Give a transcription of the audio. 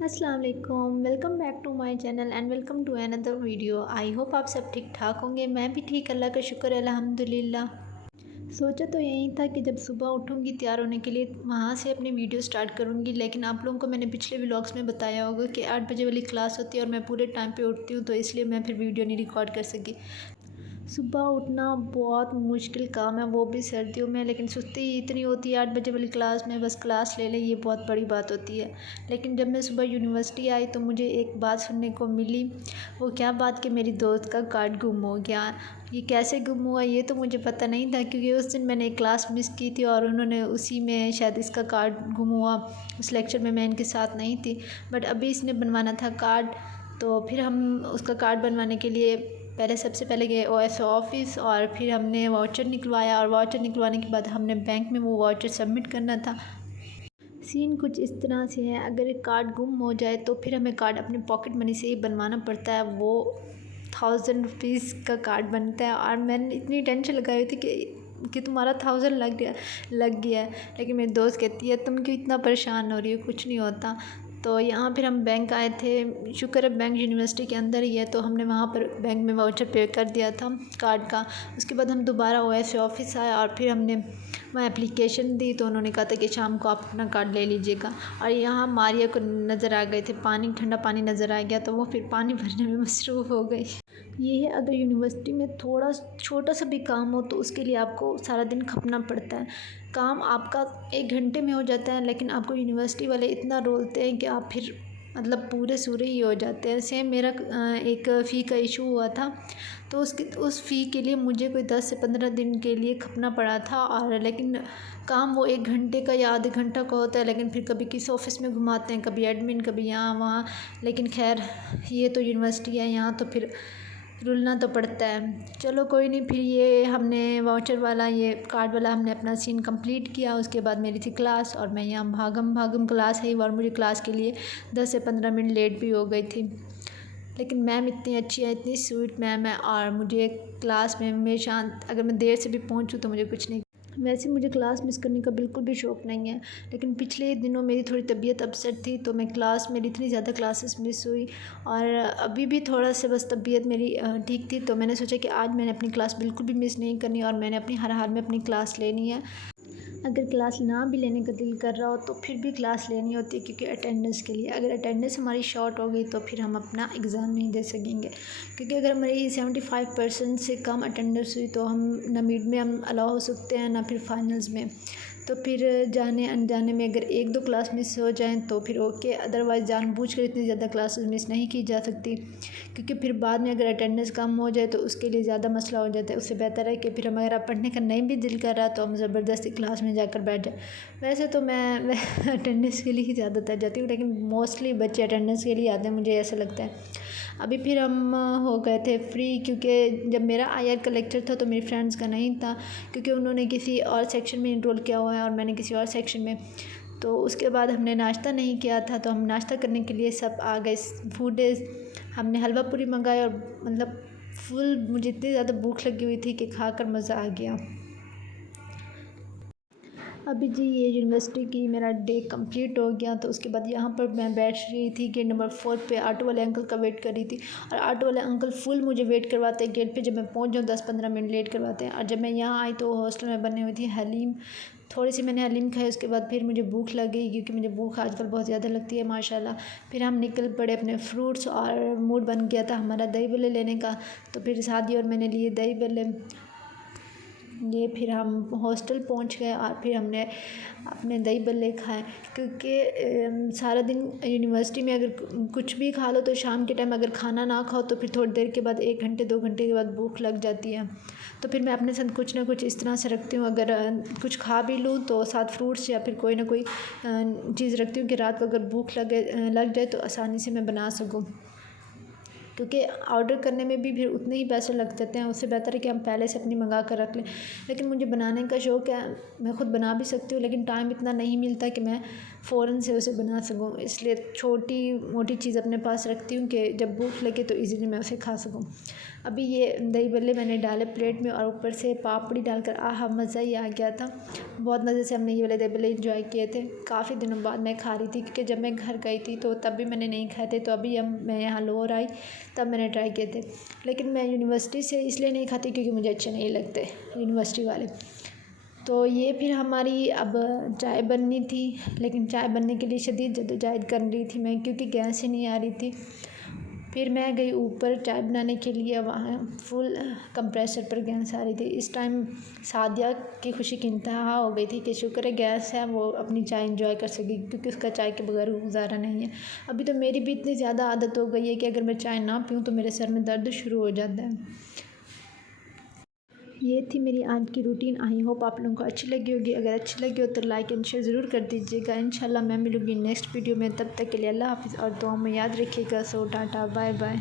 अस्सलाम वालेकुम, welcome back to my channel and welcome to another video. I hope आप सब ठीक ठाक होंगे। मैं भी ठीक, अल्लाह का शुक्र है, अल्हम्दुलिल्लाह। सोचा तो यही था कि जब सुबह उठूँगी तैयार होने के लिए वहाँ से अपनी वीडियो स्टार्ट करूँगी, लेकिन आप लोगों को मैंने पिछले व्लॉग्स में बताया होगा कि 8 बजे वाली क्लास होती है और मैं पूरे टाइम पे उठती हूँ, तो इसलिए मैं फिर वीडियो नहीं रिकॉर्ड कर सकी। सुबह उठना बहुत मुश्किल काम है, वो भी सर्दियों में, लेकिन सुस्ती इतनी होती है 8 बजे वाली क्लास में, बस क्लास ले लें ये बहुत बड़ी बात होती है। लेकिन जब मैं सुबह यूनिवर्सिटी आई तो मुझे एक बात सुनने को मिली। वो क्या बात कि मेरी दोस्त का कार्ड गुम हो गया। ये कैसे गुम हुआ ये तो मुझे पता नहीं था, क्योंकि उस दिन मैंने एक क्लास मिस की थी और उन्होंने उसी में शायद इसका कार्ड गुम हुआ। उस लेक्चर में मैं इनके साथ नहीं थी, बट अभी इसने बनवाना था कार्ड। तो फिर हम उसका कार्ड बनवाने के लिए सबसे पहले गए ओएसओ ऑफिस और फिर हमने वाउचर निकलवाया, और वाउचर निकलवाने के बाद हमने बैंक में वो वाउचर सबमिट करना था। सीन कुछ इस तरह से है, अगर एक कार्ड गुम हो जाए तो फिर हमें कार्ड अपने पॉकेट मनी से ही बनवाना पड़ता है। वो 1000 रुपीज़ का कार्ड बनता है और मैंने इतनी टेंशन लगाई हुई थी कि तुम्हारा 1000 लग गया है। लेकिन मेरी दोस्त कहती है तुम क्यों इतना परेशान हो रही हो, कुछ नहीं होता। तो यहाँ फिर हम बैंक आए थे, शुक्र है बैंक यूनिवर्सिटी के अंदर ही है, तो हमने वहाँ पर बैंक में वाउचर पे कर दिया था कार्ड का। उसके बाद हम दोबारा ओएसओ ऑफिस आए और फिर हमने वहाँ एप्लीकेशन दी, तो उन्होंने कहा था कि शाम को आप अपना कार्ड ले लीजिएगा। और यहाँ मारिया को नज़र आ गए थे पानी, ठंडा पानी नज़र आ गया, तो वो फिर पानी भरने में मसरूफ़ हो गई। ये है, अगर यूनिवर्सिटी में थोड़ा छोटा सा भी काम हो तो उसके लिए आपको सारा दिन खपना पड़ता है। काम आपका 1 घंटे में हो जाता है, लेकिन आपको यूनिवर्सिटी वाले इतना रोलते हैं कि आप फिर मतलब पूरे सूरे ही हो जाते हैं। सेम मेरा एक फ़ी का इशू हुआ था, तो उस फ़ी के लिए मुझे कोई 10 से 15 दिन के लिए खपना पड़ा था। और लेकिन काम वो 1 घंटे का या आधे घंटा का होता है, लेकिन फिर कभी किस ऑफ़िस में घुमाते हैं, कभी एडमिन, कभी यहाँ वहाँ। लेकिन खैर ये तो यूनिवर्सिटी है, यहाँ तो फिर रुलना तो पड़ता है। चलो कोई नहीं, फिर ये हमने वाउचर वाला, ये कार्ड वाला हमने अपना सीन कंप्लीट किया। उसके बाद मेरी थी क्लास और मैं यहाँ भागम भागम क्लास है, और मुझे क्लास के लिए 10 से 15 मिनट लेट भी हो गई थी। लेकिन मैम इतनी अच्छी है, इतनी स्वीट मैम है, और मुझे क्लास में हमेशा अगर मैं देर से भी पहुँचूँ तो मुझे कुछ नहीं। वैसे मुझे क्लास मिस करने का बिल्कुल भी शौक़ नहीं है, लेकिन पिछले दिनों मेरी थोड़ी तबीयत अपसेट थी, तो मैं मेरी इतनी ज़्यादा क्लासेस मिस हुई। और अभी भी थोड़ा सा बस तबीयत मेरी ठीक थी, तो मैंने सोचा कि आज मैंने अपनी क्लास बिल्कुल भी मिस नहीं करनी और मैंने अपनी हर हाल में अपनी क्लास लेनी है। अगर क्लास ना भी लेने का दिल कर रहा हो तो फिर भी क्लास लेनी होती है, क्योंकि अटेंडेंस के लिए। अगर अटेंडेंस हमारी शॉर्ट हो गई तो फिर हम अपना एग्ज़ाम नहीं दे सकेंगे, क्योंकि अगर हमारी 75% से कम अटेंडेंस हुई तो हम ना मिड में हम अलाउ हो सकते हैं, ना फिर फाइनल्स में। तो फिर जाने अनजाने में अगर 1-2 क्लास मिस हो जाएँ तो फिर ओके, अदरवाइज़ जानबूझकर इतनी ज़्यादा क्लासेस मिस नहीं की जा सकती, क्योंकि फिर बाद में अगर अटेंडेंस कम हो जाए तो उसके लिए ज़्यादा मसला हो जाता है। उससे बेहतर है कि फिर हम अगर आप पढ़ने का नहीं भी दिल कर रहा तो हम ज़बरदस्ती क्लास में जाकर बैठ जाए। वैसे तो मैं अटेंडेंस के लिए ही ज़्यादातर जाती हूँ, लेकिन मोस्टली बच्चे अटेंडेंस के लिए आते हैं, मुझे ऐसा लगता है। अभी फिर हम हो गए थे फ्री, क्योंकि जब मेरा आईआर का लेक्चर था तो मेरी फ्रेंड्स का नहीं था, क्योंकि उन्होंने किसी और सेक्शन में इनरोल किया हुआ है और मैंने किसी और सेक्शन में। तो उसके बाद हमने नाश्ता नहीं किया था, तो हम नाश्ता करने के लिए सब आ गए फूड डेज़। हमने हलवा पूरी मंगाई और मतलब फुल, मुझे इतनी ज़्यादा भूख लगी हुई थी कि खाकर मज़ा आ गया। अभी जी ये यूनिवर्सिटी की मेरा डे कंप्लीट हो गया, तो उसके बाद यहाँ पर मैं बैठ रही थी गेट नंबर 4 पे, ऑटो वाले अंकल का वेट कर रही थी। और ऑटो वाले अंकल फुल मुझे वेट करवाते हैं गेट पे, जब मैं पहुँच जाऊँ 10-15 मिनट लेट करवाते हैं। और जब मैं यहाँ आई तो हॉस्टल में बनी हुई थी हलीम, थोड़ी सी मैंने हलीम खाई, उसके बाद फिर मुझे भूख लग गई, क्योंकि मुझे भूख आजकल बहुत ज़्यादा लगती है माशाल्लाह। फिर हम निकल पड़े अपने फ्रूट्स, और मूड बन गया था हमारा दही बल्ले लेने का, तो फिर सादी और मैंने लिए दही बल्ले। ये फिर हम हॉस्टल पहुंच गए और फिर हमने अपने दही बल्ले खाए, क्योंकि सारा दिन यूनिवर्सिटी में अगर कुछ भी खा लो तो शाम के टाइम अगर खाना ना खाओ तो फिर थोड़ी देर के बाद 1 घंटे 2 घंटे के बाद भूख लग जाती है। तो फिर मैं अपने साथ कुछ ना कुछ इस तरह से रखती हूँ, अगर कुछ खा भी लूँ तो साथ फ्रूट्स या फिर कोई ना कोई चीज़ रखती हूँ कि रात को अगर भूख लग जाए तो आसानी से मैं बना सकूँ, क्योंकि ऑर्डर करने में भी फिर उतने ही पैसे लग जाते हैं। उससे बेहतर है कि हम पहले से अपनी मंगा कर रख लें। लेकिन मुझे बनाने का शौक़ है, मैं ख़ुद बना भी सकती हूँ, लेकिन टाइम इतना नहीं मिलता कि मैं फ़ौरन से उसे बना सकूँ, इसलिए छोटी मोटी चीज़ अपने पास रखती हूँ कि जब भूख लगे तो ईज़िली मैं उसे खा सकूँ। अभी ये दही बल्ले मैंने डाले प्लेट में और ऊपर से पापड़ी डालकर आहा मज़ा ही आ गया था। बहुत मज़े से हमने ये वाले दही बल्ले इंजॉय किए थे। काफ़ी दिनों बाद मैं खा रही थी क्योंकि जब मैं घर गई थी तो तब भी मैंने नहीं खाए थे, तो अभी मैं यहाँ लाहौर आई तब मैंने ट्राई किए थे। लेकिन मैं यूनिवर्सिटी से इसलिए नहीं खाती क्योंकि मुझे अच्छे नहीं लगते यूनिवर्सिटी वाले। तो ये फिर हमारी अब चाय बननी थी, लेकिन चाय बनने के लिए शदीद जद्दोजहद कर रही थी मैं क्योंकि गैस ही नहीं आ रही थी। फिर मैं गई ऊपर चाय बनाने के लिए, वहाँ फुल कंप्रेसर पर गैस आ रही थी। इस टाइम सादिया की खुशी की इंतहा हो गई थी कि शुक्र है गैस है, वो अपनी चाय इंजॉय कर सकेगी क्योंकि उसका चाय के बगैर गुजारा नहीं है। अभी तो मेरी भी इतनी ज़्यादा आदत हो गई है कि अगर मैं चाय ना पीऊँ तो मेरे सर में दर्द शुरू हो जाता है। ये थी मेरी आज की रूटीन। आई होप आप लोगों को अच्छी लगी होगी। अगर अच्छी लगी हो तो लाइक एंड शेयर ज़रूर कर दीजिएगा। इंशाल्लाह मैं मिलूँगी नेक्स्ट वीडियो में। तब तक के लिए अल्लाह हाफ़िज़ और दुआ में याद रखिएगा। सो टाटा बाय बाय।